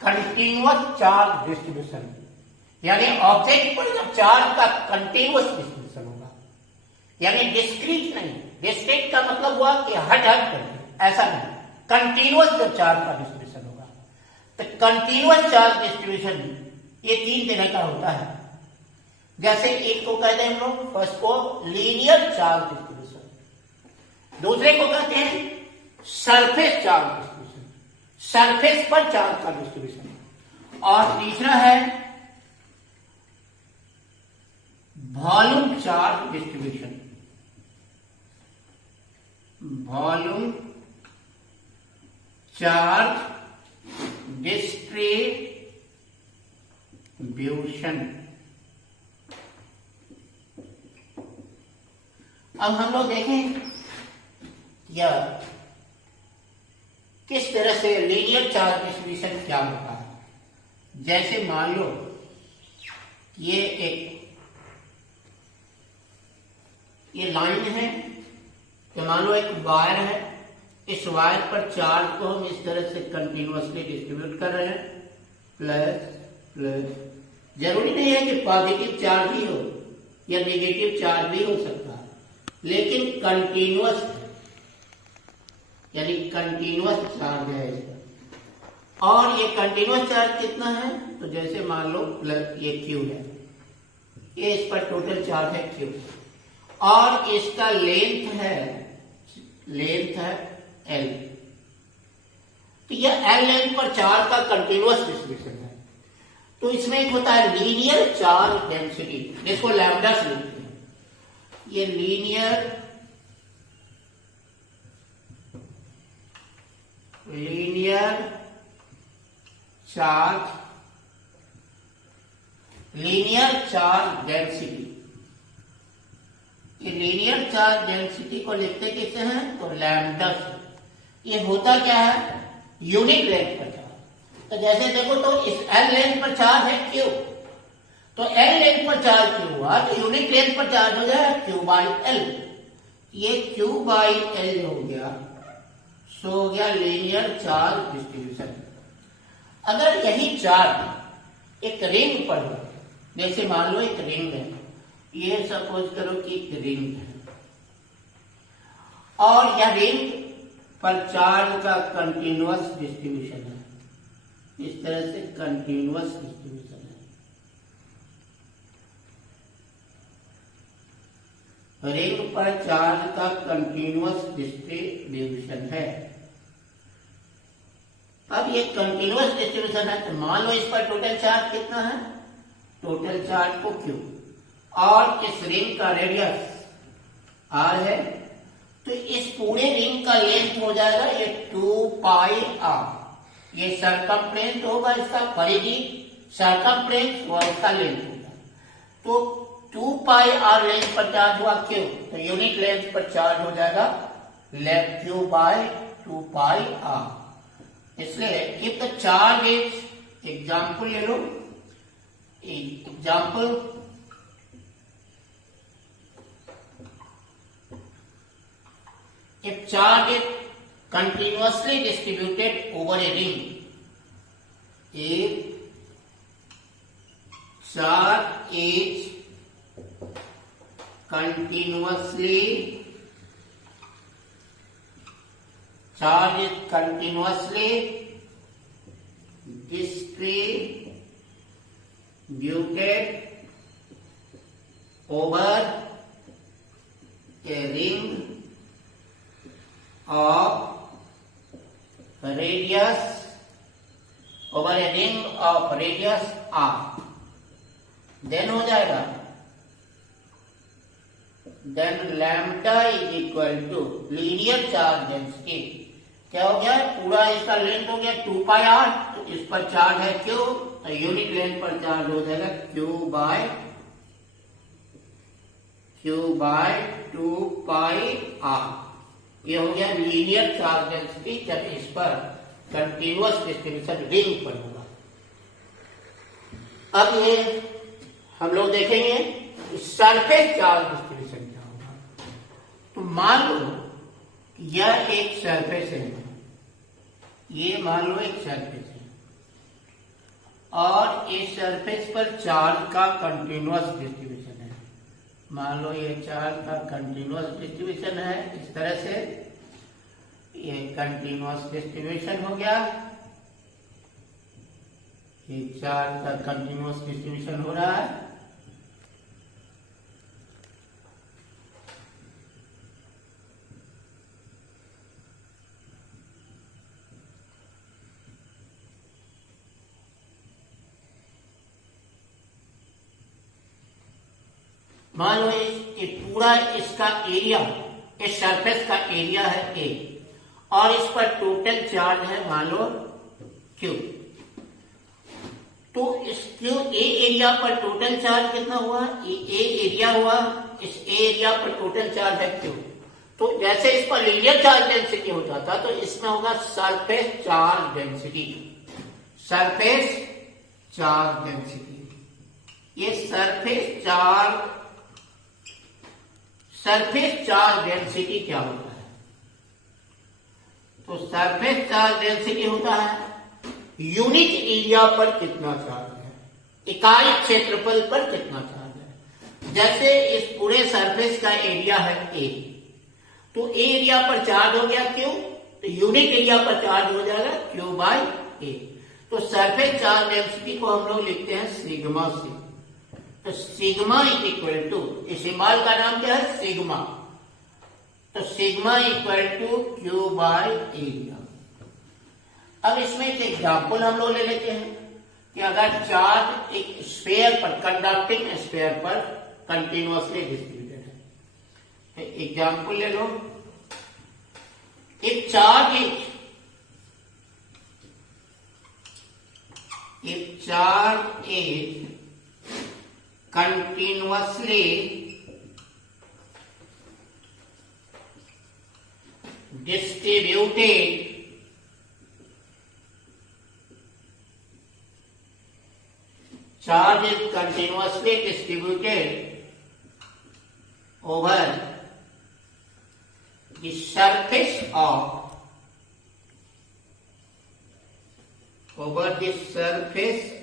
Continuous charge distribution, यानी object पर जब चार्ज का कंटिन्यूअस डिस्ट्रीब्यूशन होगा, यानी डिस्क्रीट नहीं। डिस्क्रीट का मतलब हुआ कि हट हट करके, ऐसा नहीं, कंटिन्यूअस जब चार्ज का डिस्ट्रीब्यूशन होगा। तो कंटिन्यूअस चार्ज डिस्ट्रीब्यूशन ये 3 तरह का होता है। जैसे एक को कहते हैं हम लोग, फर्स्ट को लीनियर चार्ज डिस्ट्रीब्यूशन, दूसरे को कहते हैं सरफेस चार्ज डिस्ट्रीब्यूशन, सरफेस पर चार्ज का डिस्ट्रीब्यूशन, और तीसरा है volume charge distribution, volume charge distribution. अब हम लोग देखें या किस तरह से लीनियर चार्ज डिस्ट्रीब्यूशन क्या होता है। जैसे मान लो ये लाइन है, तो मान लो एक वायर है, इस वायर पर चार्ज को हम इस तरह से कंटिन्यूअसली डिस्ट्रीब्यूट कर रहे हैं, प्लस प्लस। जरूरी नहीं है कि पॉजिटिव चार्ज ही हो या नेगेटिव चार्ज भी हो सकता है, लेकिन कंटिन्यूअस, यानी कंटिन्यूअस चार्ज है इसका। और ये कंटिन्यूअस चार्ज कितना है, तो जैसे मान लो ये Q है, ये इस पर टोटल चार्ज है Q, और इसका लेंथ है L। तो यह L लेंथ पर चार्ज का कंटिन्यूअस डिस्ट्रीब्यूशन है। तो इसमें एक होता है लीनियर चार्ज डेंसिटी, जिसको लैम्डा से लिखते हैं। ये लीनियर चार्ज डेंसिटी, ये लीनियर चार्ज डेंसिटी को लिखते कैसे हैं, तो लैम्डा से। ये होता क्या है, यूनिट लेंथ पर चार्ज। तो जैसे देखो, तो इस L लेंथ पर चार्ज है Q, तो L लेंथ पर चार्ज Q हुआ, तो यूनिट लेंथ पर चार्ज हो जाएगा Q बाई L। ये Q बाई L हो गया, सो हो गया लीनियर चार्ज डिस्ट्रीब्यूशन। अगर यही चार्ज एक रिंग पर हो, जैसे मान लो एक रिंग है, ये सपोज करो कि एक रिंग है, और यह रिंग पर चार्ज का कंटिन्यूअस डिस्ट्रीब्यूशन है, इस तरह से कंटिन्यूअस डिस्ट्रीब्यूशन है, रिंग पर चार्ज का कंटिन्यूअस डिस्ट्रीब्यूशन है। अब ये कंटिन्यूअस डिस्ट्रीब्यूशन है, तो मान लो इस पर टोटल चार्ज कितना है, टोटल चार्ज को Q, और इस रिंग का रेडियस R है, तो इस पूरे रिंग का लेंथ हो जाएगा ये 2 पाई R। ये सरकमफ्रेंस होगा, इसका परिधि सरकमफ्रेंस और इसका लेंथ होगा। तो 2 पाई R लेंथ पर चार्ज हुआ Q, तो यूनिट लेंथ पर चार्ज हो जाएगा Q बाय 2 पाई R। इसलिए if the charge is, example ले लो, example if charge is continuously distributed over a ring, if charge is continuously distributed over a ring of radius R, then हो जाएगा, then lambda is equal to linear charge density. क्या हो गया, पूरा इसका length हो गया 2 पाई R, तो इस पर चार्ज है Q, तो यूनिट लेंथ पर चार्ज हो जाएगा Q बाय 2 पाई R। ये हो गया लीनियर चार्ज डेंसिटी जब इस पर कंटिन्यूअस डिस्ट्रीब्यूशन रिंग पर होगा। अब ये हम लोग देखेंगे सरफेस चार्ज डिस्ट्रीब्यूशन क्या होगा। तो मान लो यह एक सरफेस है, ये मान लो एक सरफेस है, और इस सरफेस पर चार्ज का कंटिन्यूअस डिस्ट्रीब्यूशन है। मान लो ये चार्ज का कंटिन्यूअस डिस्ट्रीब्यूशन है, इस तरह से ये कंटिन्यूअस डिस्ट्रीब्यूशन हो गया। ये चार्ज का कंटिन्यूअस डिस्ट्रीब्यूशन हो रहा है। मान लो ये पूरा इसका एरिया, इस सरफेस का एरिया है ए और इस पर टोटल चार्ज है मान लो क्यू। तो इस क्यू ए एरिया पर टोटल चार्ज कितना हुआ? ए एरिया हुआ, इस ए एरिया पर टोटल चार्ज है क्यू। तो जैसे इस पर लीनियर चार्ज डेंसिटी हो जाता तो इसमें होगा surface charge density. Surface charge density, ये सरफेस चार्ज डेंसिटी क्या होता है? तो सरफेस चार्ज डेंसिटी होता है यूनिट एरिया पर कितना चार्ज है, इकाई क्षेत्रफल पर कितना चार्ज है। जैसे इस पूरे सरफेस का एरिया है ए, तो ए एरिया पर चार्ज हो गया क्यू, तो यूनिट एरिया पर चार्ज हो जाएगा क्यू बाई ए। तो सरफेस चार्ज डेंसिटी को हम लोग लिखते हैं सिग्मा से। तो सिग्मा इज इक्वल टू, इस हिमाल का नाम क्या है? सिग्मा। तो sigma equal to Q by area. अब इसमें एक एग्जाम्पल हम लोग ले लेते हैं कि अगर चार्ज एक स्फीयर पर, कंडक्टिंग स्फीयर पर कंटिन्यूअसली डिस्ट्रीब्यूटेड है। एग्जाम्पल ले लो, if charge is continuously distributed over the surface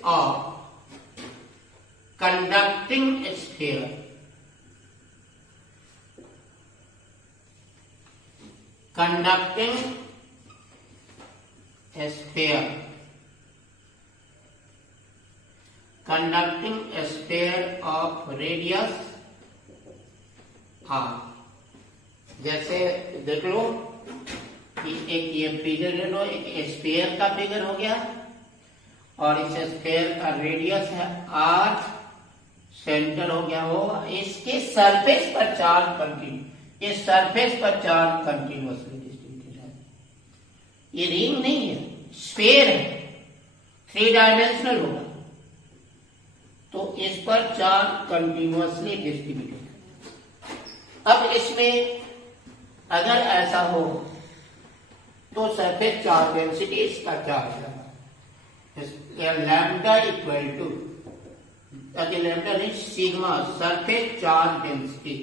of conducting sphere, conducting sphere of radius r। जैसे देख लो कि एक ये फिगर ले लो, एक स्फीयर का फिगर हो गया और इस स्फीयर का रेडियस है r, सेंटर हो गया वो, इसके सरफेस पर चार्ज कंटिन्यू, इस सरफेस पर चार्ज कंटिन्यूअसली डिस्ट्रीब्यूटेड है। ये रिंग नहीं है, स्फीयर है, 3 डायमेंशनल होगा, तो इस पर चार्ज कंटिन्यूअसली डिस्ट्रीब्यूटेड है। अब इसमें अगर ऐसा हो तो सरफेस चार्ज डेंसिटी इसका चार्ज है लैम्डा इक्वल टू, लैम्डा नहीं sigma, surface charge density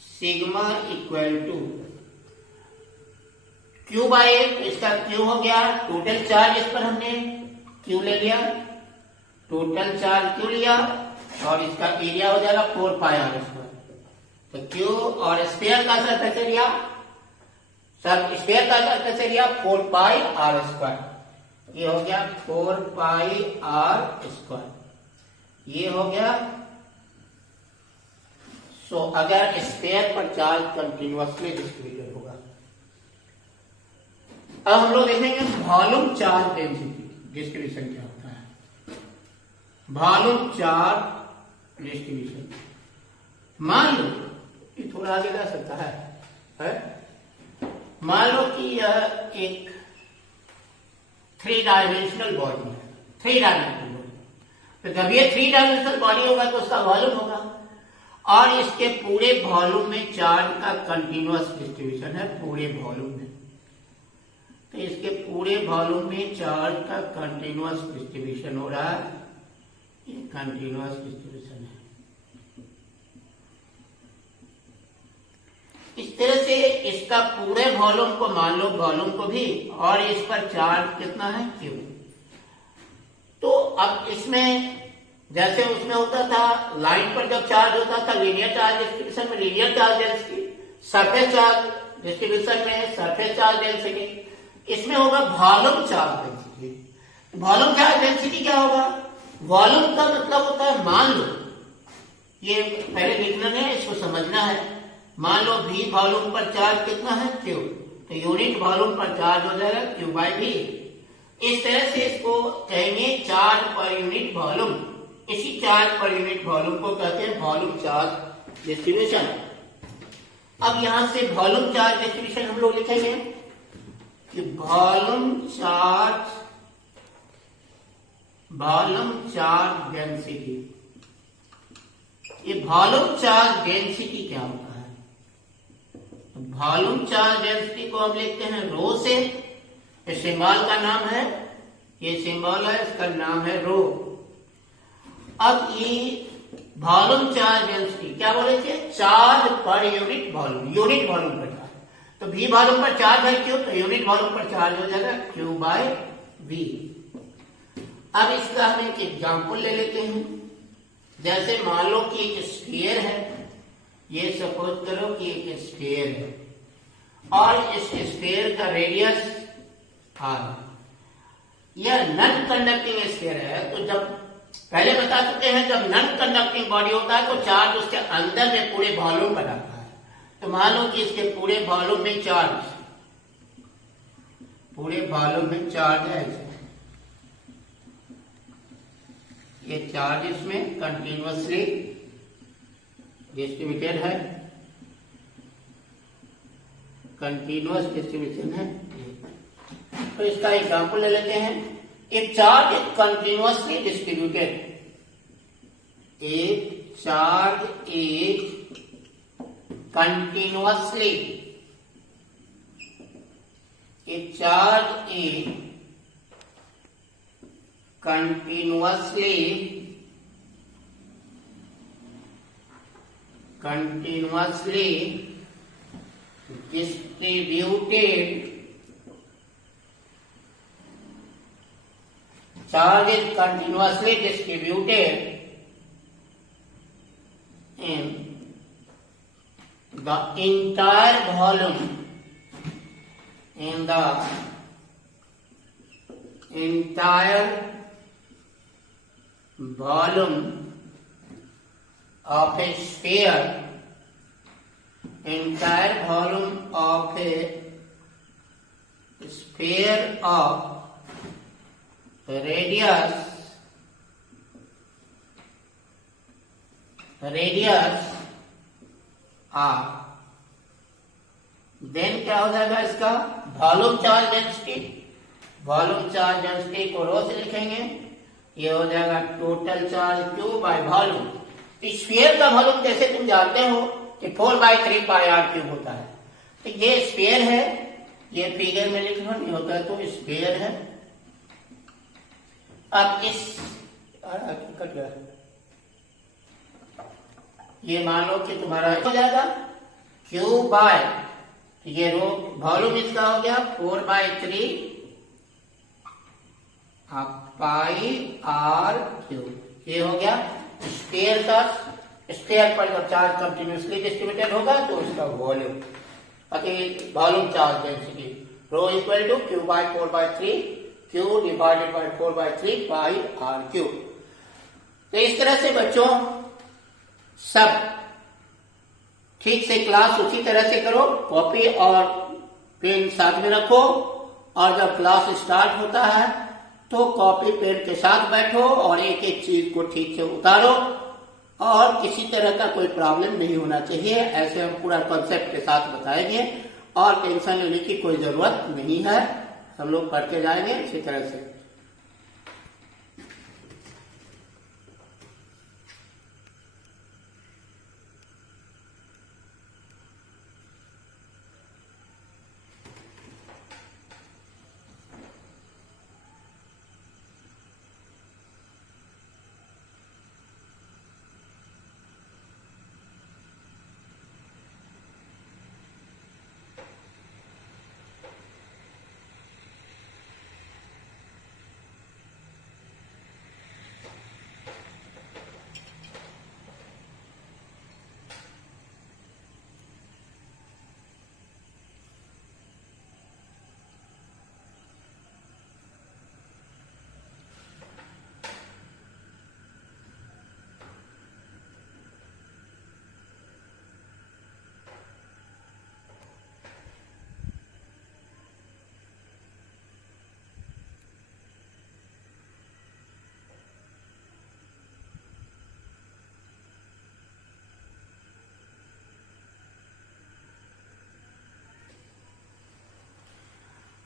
sigma equal to Q by A. इसका क्यू हो गया टोटल चार्ज, इस पर हमने क्यू ले लिया, टोटल चार्ज क्यू लिया और इसका एरिया हो जाएगा 4 पाई आर स्क्वायर। तो क्यू और स्फीयर का सरफेस एरिया, स्फीयर का surface area 4 pi R square, ये हो गया 4 पाई आर स्क्वायर, ये हो गया। सो अगर स्फीयर पर चार्ज कंटिन्यूअसली डिस्ट्रीब्यूटेड होगा। अब हम लोग देखेंगे वॉल्यूम चार्ज डेंसिटी डिस्ट्रीब्यूशन क्या होता है। वॉल्यूम चार्ज डिस्ट्रीब्यूशन, मान लो कि थोड़ा आगे जा सकता है? मान लो कि यह एक 3 डायमेंशनल बॉडी है, 3 डायमेंशनल बॉडी। तो जब ये 3 डायमेंशनल बॉडी होगा तो उसका वॉल्यूम होगा और इसके पूरे वॉल्यूम में चार्ज का कंटिन्यूअस डिस्ट्रीब्यूशन है पूरे वॉल्यूम में। तो इसके पूरे वॉल्यूम में चार्ज का कंटिन्यूअस डिस्ट्रीब्यूशन हो रहा है, ये कंटिन्यूअस डिस्ट्रीब्यूशन है। इस तरह से इसका पूरे वॉल्यूम को मान लो, वॉल्यूम को भी, और इस पर चार्ज कितना है क्यू। तो अब इसमें जैसे उसमें होता था लाइन पर जब चार्ज होता था लीनियर चार्ज डिस्ट्रीब्यूशन में linear charge density, surface charge distribution में सरफेस चार्ज डेंसिटी, इसमें होगा volume charge density. Volume charge density क्या होगा? वॉल्यूम का मतलब होता है, मान लो ये पहले लिखना है, इसको समझना है। मान लो V वॉल्यूम पर चार्ज कितना है? Q, तो यूनिट वॉल्यूम पर चार्ज हो जाएगा Q बाई V। इस तरह से इसको कहेंगे चार्ज पर यूनिट वॉल्यूम। इसी चार्ज पर यूनिट वॉल्यूम को कहते हैं वॉल्यूम चार्ज डिस्ट्रीब्यूशन। अब यहां से वॉल्यूम चार्ज डिस्ट्रीब्यूशन हम लोग लिखेंगे कि वॉल्यूम चार्ज डेंसिटी। ये वॉल्यूम चार्ज डेंसिटी क्या होता है? वॉल्यूम चार्ज डेंसिटी को हम लिखते हैं रो से। इस सिंबल का नाम है, ये सिंबल है, इसका नाम है रो। अब ये वॉल्यूम चार्ज डेंसिटी क्या बोले थे? Charge per unit volume, unit volume पर चार्ज। तो V वॉल्यूम पर चार्ज है Q, तो यूनिट वॉल्यूम पर चार्ज हो जाएगा Q बाय V। अब इसका हम एक एग्जाम्पल ले लेते हैं। जैसे मान लो कि एक स्फीयर है, ये सपोज करो कि एक स्फीयर है और इस स्फीयर का रेडियस r। यह नॉन कंडक्टिंग स्फीयर है, तो जब पहले बता चुके हैं जब नॉन कंडक्टिंग बॉडी होता है तो चार्ज उसके अंदर में पूरे वॉल्यूम पर आता है। तो मान लो कि इसके पूरे वॉल्यूम में चार्ज, पूरे वॉल्यूम में चार्ज है, ये चार्ज इसमें कंटिन्यूअसली डिस्ट्रीब्यूटेड है, कंटिन्यूअस डिस्ट्रीब्यूशन है। तो इसका एग्जांपल ले लेते हैं। एक चार्ज इज कंटिन्यूअसली डिस्ट्रीब्यूटेड, एक चार्ज इज कंटिन्यूअसली, एक charge is continuously distributed, charge is continuously distributed in the entire volume, in the entire volume of a sphere, entire volume of a sphere of radius r। Then क्या हो जाएगा इसका? Volume charge density. Volume charge density को rho से लिखेंगे, ये हो जाएगा total charge Q by volume. Sphere का वॉल्यूम जैसे तुम जानते हो कि 4/3 पाई r क्यूब होता है। तो ये स्फीयर है, ये फिगर में लिखना नहीं होता है, तो स्फीयर है। अब इस कट गया, ये मान लो कि तुम्हारा हो जाएगा Q बाय, ये रो वॉल्यूम इसका हो गया 4/3 पाई r क्यूब। ये हो गया स्फीयर का। स्फीयर पर जब चार्ज कंटिन्यूअसली डिस्ट्रीब्यूटेड होगा तो उसका volume, volume charge density rho equal to Q by 4/3, Q divided by 4/3 pi r cube. तो इस तरह से बच्चों सब ठीक से क्लास उसी तरह से करो, कॉपी और पेन साथ में रखो, और जब क्लास स्टार्ट होता है तो कॉपी पेन के साथ बैठो और एक एक चीज को ठीक से उतारो, और किसी तरह का कोई प्रॉब्लम नहीं होना चाहिए। ऐसे हम पूरा कॉन्सेप्ट के साथ बताएंगे और टेंशन लेने की कोई जरूरत नहीं है, हम लोग पढ़ते जाएंगे इसी तरह से।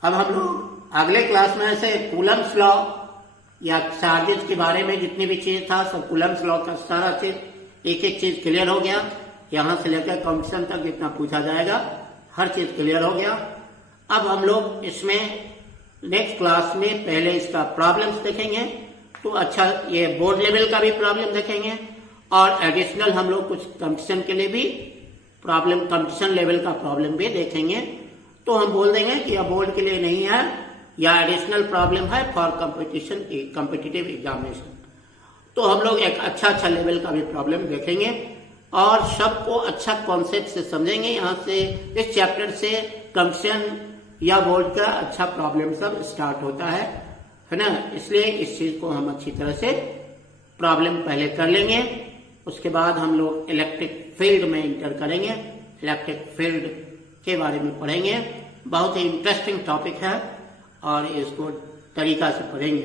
अब हम लोग अगले क्लास में से कूलम्स लॉ या चार्जेस के बारे में जितनी भी चीज था सब कूलम्स लॉ का सारा चीज एक एक चीज क्लियर हो गया। यहां से लेकर कॉम्पिटिशन तक जितना पूछा जाएगा हर चीज क्लियर हो गया। अब हम लोग इसमें नेक्स्ट क्लास में पहले इसका प्रॉब्लम्स देखेंगे, तो अच्छा ये बोर्ड लेवल का भी प्रॉब्लम देखेंगे और एडिशनल हम लोग कुछ कंपटीशन के लिए भी प्रॉब्लम, कंपटीशन लेवल का प्रॉब्लम भी देखेंगे। तो हम बोल देंगे कि यह बोर्ड के लिए नहीं है या एडिशनल प्रॉब्लम है फॉर कंपटीशन कॉम्पिटिटिव एग्जामिनेशन। तो हम लोग एक अच्छा लेवल का भी प्रॉब्लम देखेंगे और सबको अच्छा कॉन्सेप्ट से समझेंगे। यहाँ से इस चैप्टर से कंपटीशन या बोर्ड का अच्छा प्रॉब्लम सब स्टार्ट होता है ना। इसलिए इस चीज को हम अच्छी तरह से प्रॉब्लम पहले कर लेंगे, उसके बाद हम लोग इलेक्ट्रिक फील्ड में इंटर करेंगे, इलेक्ट्रिक फील्ड के बारे में पढ़ेंगे। बहुत ही इंटरेस्टिंग टॉपिक है और इसको तरीका से पढ़ेंगे।